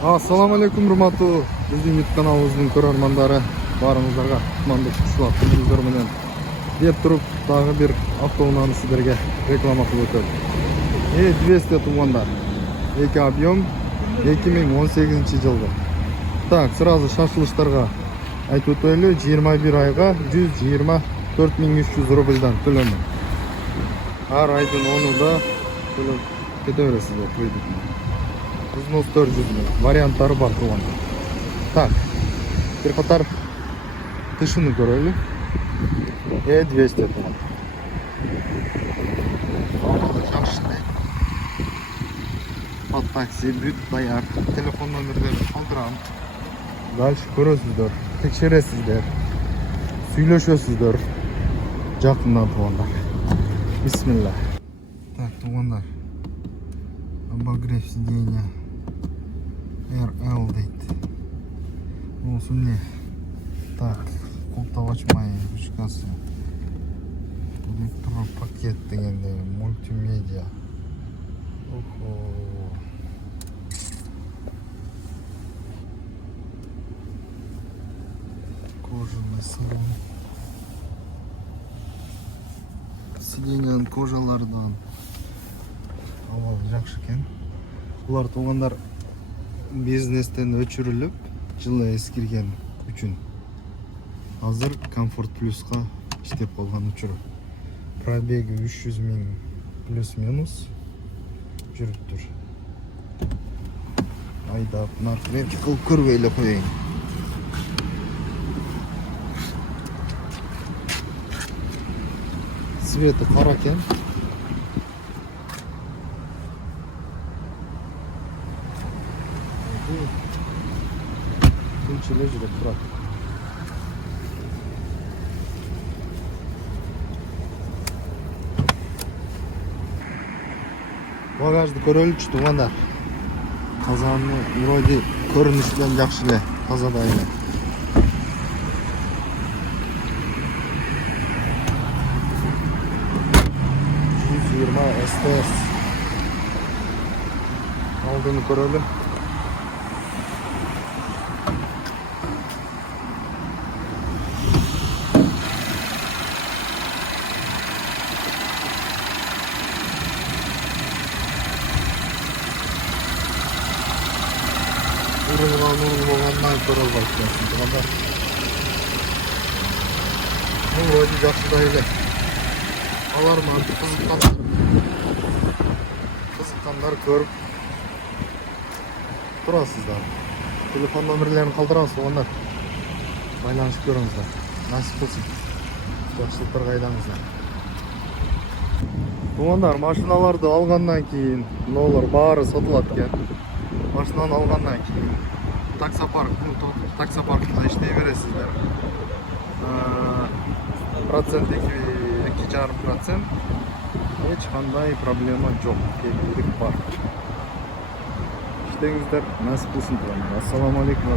Ассаламу алейкум, урматтуу биздин YouTube каналыбыздын көрөрмандары, баарыңыздарга кутмандык ушул күнүңүздөр менен деп туруп дагы бир автоунааны сиздерге реклама кылып өтөм. 200 туугандар. Эки объем 2018 жылғы. Так, сразу шашылыштарга айтып өтөлү. 21 айга 124.300 рубльдан төлөнөт. Ар айдын 10-да төлөп кете бересиздер кредитин. Взнос 400 варианттары бар туғанда. Так, bir қатар тышыны көрөлү. 200 туған. Ауылда жақшылай. Под такси, бүт даяр. Телефон номерлерін қалдырам. Дальше көрөсүздөр, текшересиздер, сүйлөшөсүздөр. Жақындан туғандар. Бисмилlah. Так, туғандар. Обогрев сиденья. RL дейді. Осы не? Так, қолтабач майы ручкасы. Электропакет дегенде мультимедиа. Охо. Кожаный салон. Сиденьяның кожалардан. Авал жақшы екен. Бұлар туғандар бизнестен өчүрүлүп, жылы эскирген үчүн. Азыр Комфорт Плюска иштеп калган учур. Пробеги 300 000 плюс-минус жүрүптүр. Айдап, наркрем кылып көрбөй эле коеюн. Цвети кара экен. Күнчеле жүрөп турат. Багажды көрөлүчү туугандар. Казаны вроде көрүнүштөн жакшы эле, тазада эле. СТС. Алдыны көрөлү. Урулгандан көрөлбөйт экенсиң туугандар. Вроде жакшы эле. Алар мантып кызыккандар көрүп турасыздар. Телефон номерлерин калтырабыз туугандар. Байланышып көрүңүздөр. Насип болсун. Жакшылыктарга айдаңыздар. Туугандар, машиналарды алгандан кийин мыналар баары сатылат экен. Машинаны алгандан кийин таксопаркта иштей бересиздер. Процент 2,5%. Эч кандай проблема жок. Кепилдик бар. İştеңиздер насип болсун. Ассаламу алейкум.